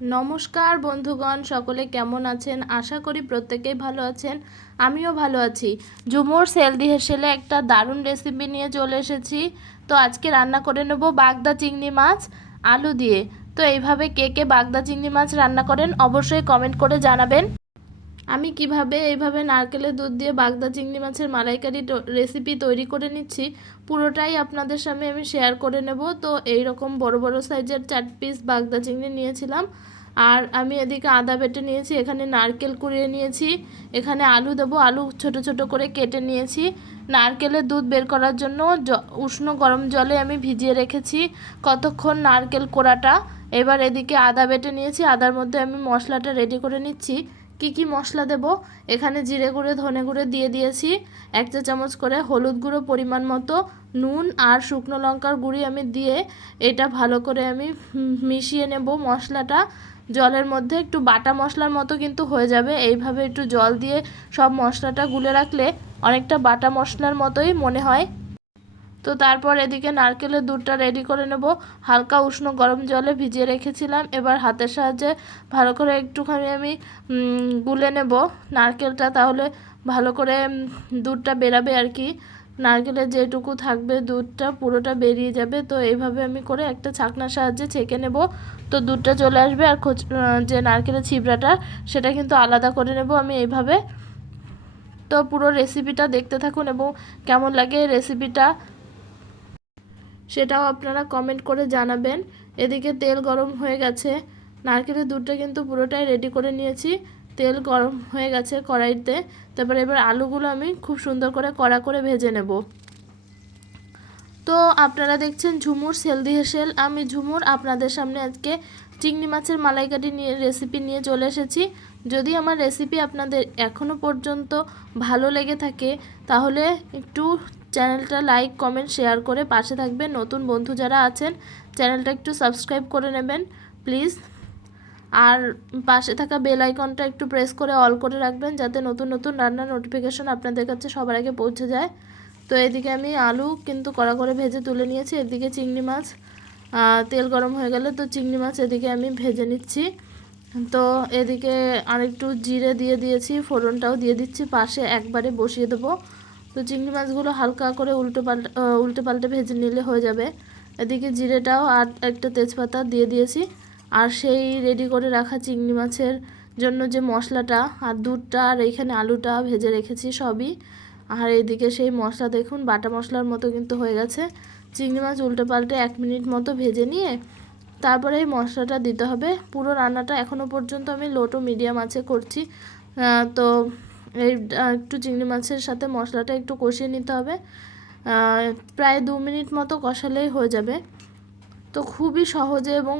নমস্কার বন্ধুগণ, সকলে কেমন আছেন? আশা করি প্রত্যেকেই ভালো আছেন। আমিও ভালো আছি। ঝুমুর সেলদি হেসেলে একটা দারুণ রেসিপি নিয়ে চলে এসেছি। তো আজকে রান্না করে নেব বাগদা চিংড়ি মাছ, আলু দিয়ে। তো এইভাবে কে কে বাগদা চিংড়ি মাছ রান্না করেন অবশ্যই কমেন্ট করে জানাবেন। আমি কীভাবে এইভাবে নারকেলের দুধ দিয়ে বাগদা চিংড়ি মাছের মালাইকারি রেসিপি তৈরি করে নিচ্ছি, পুরোটাই আপনাদের সামনে আমি শেয়ার করে নেব। তো এই রকম বড় বড় সাইজের চার পিস বাগদা চিংড়ি নিয়েছিলাম। আর আমি এদিকে আদা বেটে নিয়েছি, এখানে নারকেল কুড়িয়ে নিয়েছি, এখানে আলু দেবো, আলু ছোট ছোট করে কেটে নিয়েছি। নারকেলের দুধ বের করার জন্য উষ্ণ গরম জলে আমি ভিজিয়ে রেখেছি কতক্ষণ নারকেল কোড়াটা। এবার এদিকে আদা বেটে নিয়েছি, আদার মধ্যে আমি মশলাটা রেডি করে নিচ্ছি। কি কি মশলা দেব? এখানে জিরে গুঁড়ো, ধনে গুঁড়ো দিয়ে দিয়েছি। এক চা চামচ করে হলুদ গুঁড়ো পরিমাণ মতো, নুন আর শুকনো লঙ্কার গুঁড়ি আমি দিয়ে এটা ভালো করে আমি মিশিয়ে নেব মশলাটা। জলের মধ্যে একটু বাটা মশলার মতো কিন্তু হয়ে যাবে। এইভাবে একটু জল দিয়ে সব মশলাটা গুলে রাখলে অনেকটা বাটা মশলার মতোই মনে হয়। তো তারপর এদিকে নারকেলের দুধটা রেডি করে নেব। হালকা উষ্ণ গরম জলে ভিজিয়ে রেখেছিলাম। এবার হাতের সাহায্যে ভালো করে একটুখানি আমি গুলে নেব নারকেলটা। তাহলে ভালো করে দুধটা বেরাবে আর কি। নারকেলের যেটুকু থাকবে দুধটা পুরোটা বেরিয়ে যাবে। তো এইভাবে আমি করে একটা ছাকনার সাহায্যে ছেঁকে নেব। তো দুধটা চলে আসবে আর যে নারকেলের ছিবড়াটা, সেটা কিন্তু আলাদা করে নেব আমি এইভাবে। তো পুরো রেসিপিটা দেখতে থাকুন এবং কেমন লাগে রেসিপিটা সেটাও আপনারা কমেন্ট করে জানাবেন। এদিকে তেল গরম হয়ে গেছে। নারকেলের দুধটা কিন্তু পুরোটাই রেডি করে নিয়েছি। তেল গরম হয়ে গেছে কড়াইতে। তারপরে এবার আলুগুলো আমি খুব সুন্দর করে কড়া করে ভেজে নেব। তো আপনারা দেখছেন ঝুমুর সেলদি হেসেল। আমি ঝুমুর আপনাদের সামনে আজকে চিংড়ি মাছের মালাইকাটি নিয়ে রেসিপি নিয়ে চলে এসেছি। যদি আমার রেসিপি আপনাদের এখনও পর্যন্ত ভালো লেগে থাকে, তাহলে একটু চ্যানেলটা লাইক, কমেন্ট, শেয়ার করে পাশে থাকবেন। নতুন বন্ধু যারা আছেন, চ্যানেলটা একটু সাবস্ক্রাইব করে নেবেন, প্লিজ। আর পাশে থাকা বেল আইকনটা একটু প্রেস করে অল করে রাখবেন, যাতে নতুন নতুন রান্নার নোটিফিকেশন আপনাদের কাছে সবার আগে পৌঁছে যায়। তো এদিকে আমি আলু কিন্তু কড়া করে ভেজে তুলে নিয়েছি, এদিকে চিংড়ি মাছ তেল গরম হয়ে গেলে তো চিংড়ি মাছ এদিকে আমি ভেজে নিচ্ছি। তো এদিকে আরেকটু জিরে দিয়ে দিয়েছি, ফোড়নটাও দিয়ে দিচ্ছি, পাশে একবারে বসিয়ে দেবো। তো চিংড়ি মাছগুলো হালকা করে উল্টো পাল্টা উল্টে পাল্টে ভেজে নিলে হয়ে যাবে। এদিকে জিরেটাও আর একটা তেজপাতা দিয়ে দিয়েছি। আর সেই রেডি করে রাখা চিংড়ি মাছের জন্য যে মশলাটা আর দুধটা আর এইখানে আলুটা ভেজে রেখেছি সবই। আর এদিকে সেই মশলা দেখুন, বাটা মশলার মতো কিন্তু হয়ে গেছে। চিংড়ি মাছ উল্টে পাল্টে এক মিনিট মতো ভেজে নিয়ে তারপরে এই মশলাটা দিতে হবে। পুরো রান্নাটা এখনও পর্যন্ত আমি লোটো মিডিয়াম আছে করছি। তো এই একটু চিংড়ি মাছের সাথে মশলাটা একটু কষিয়ে নিতে হবে। প্রায় দু মিনিট মতো কষালেই হয়ে যাবে। তো খুবই সহজে এবং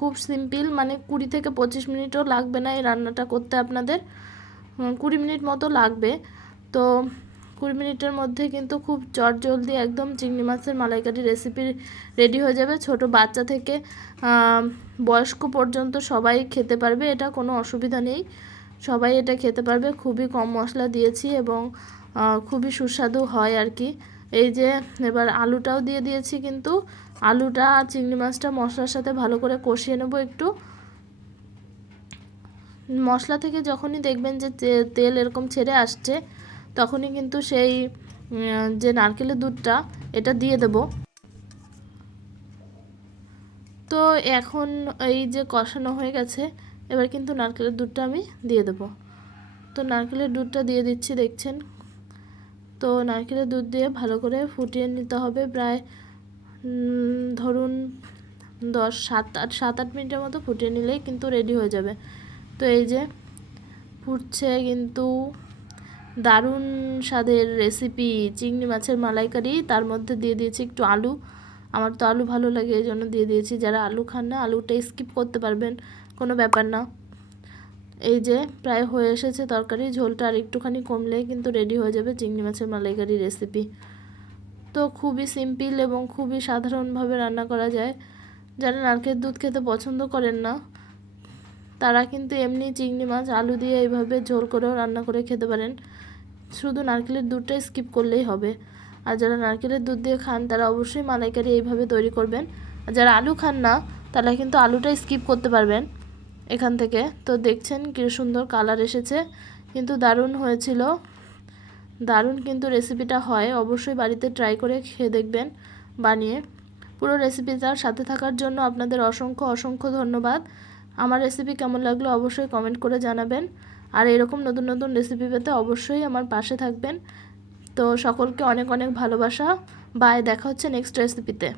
খুব সিম্পল মানে কুড়ি থেকে পঁচিশ মিনিটও লাগবে না এই রান্নাটা করতে আপনাদের। কুড়ি মিনিট মতো লাগবে। তো কুড়ি মিনিটের মধ্যে কিন্তু খুব চট জলদি একদম চিংড়ি মাছের মালাইকারি রেসিপি রেডি হয়ে যাবে। ছোট বাচ্চা থেকে বয়স্ক পর্যন্ত সবাই খেতে পারবে, এটা কোনো অসুবিধা নেই। সবাই এটা খেতে পারবে। খুবই কম মশলা দিয়েছি এবং খুবই সুস্বাদু হয় আর কি। এই যে, এবার আলুটাও দিয়ে দিয়েছি কিন্তু আলুটা আর চিংড়ি মাছটা মশলার সাথে ভালো করে কষিয়ে নেব একটু। মশলা থেকে যখনই দেখবেন যে তেল এরকম ছেড়ে আসছে, তখনই কিন্তু সেই যে নারকেলের দুধটা, এটা দিয়ে দেব। তো এখন এই যে কষানো হয়ে গেছে এবার কিন্তু নারকেলের দুধটা আমি দিয়ে দেবো। তো নারকেলের দুধটা দিয়ে দিচ্ছি, দেখছেন? তো নারকেলের দুধ দিয়ে ভালো করে ফুটিয়ে নিতে হবে প্রায় ধরুন দশ, সাত, আট সাত, আট মিনিটের মতো ফুটিয়ে নিলেই কিন্তু রেডি হয়ে যাবে। তো এই যে ফুটছে কিন্তু দারুণ স্বাদের রেসিপি, চিংড়ি মাছের মালাইকারি। তার মধ্যে দিয়ে দিয়েছি একটু আলু। আমার তো আলু ভালো লাগে, এই জন্য দিয়ে দিয়েছি। যারা আলু খান না, আলুটা স্কিপ করতে পারবেন। কোনো ব্যাপার না। এই যে প্রায় হয়ে এসেছে তরকারি, ঝোলটা আর একটুখানি কমলেই কিন্তু রেডি হয়ে যাবে চিংড়ি মাছের মালাইকারি রেসিপি তো খুবই সিম্পল এবং খুবই সাধারণভাবে রান্না করা যায়। যারা নারকেল দুধ খেতে পছন্দ করেন না, তারা কিন্তু এমনি চিংড়ি মাছ, আলু দিয়ে এইভাবে ঝোল করেও রান্না করে খেতে পারেন। শুধু নারকেলের দুধটাই স্কিপ করলেই হবে। আর যারা নারকেলের দুধ দিয়ে খান, তারা অবশ্যই মালাইকারি এইভাবে তৈরি করবেন। আর যারা আলু খান না, তারা কিন্তু আলুটাই স্কিপ করতে পারবেন। এখান থেকে। তো দেখছেন কি সুন্দর কালার এসেছে। কিন্তু দারুণ হয়েছিল। দারুণ কিন্তু রেসিপিটা হয়। অবশ্যই বাড়িতে ট্রাই করে খেয়ে দেখবেন বানিয়ে। পুরো রেসিপিটার সাথে থাকার জন্য আপনাদের অসংখ্য অসংখ্য ধন্যবাদ। আমার রেসিপি কেমন লাগল অবশ্যই কমেন্ট করে জানাবেন। আর এরকম নতুন নতুন রেসিপি পেতে অবশ্যই আমার পাশে থাকবেন। তো সকলকে অনেক অনেক ভালোবাসা। বাই দেখা হচ্ছে নেক্সট রেসিপিতে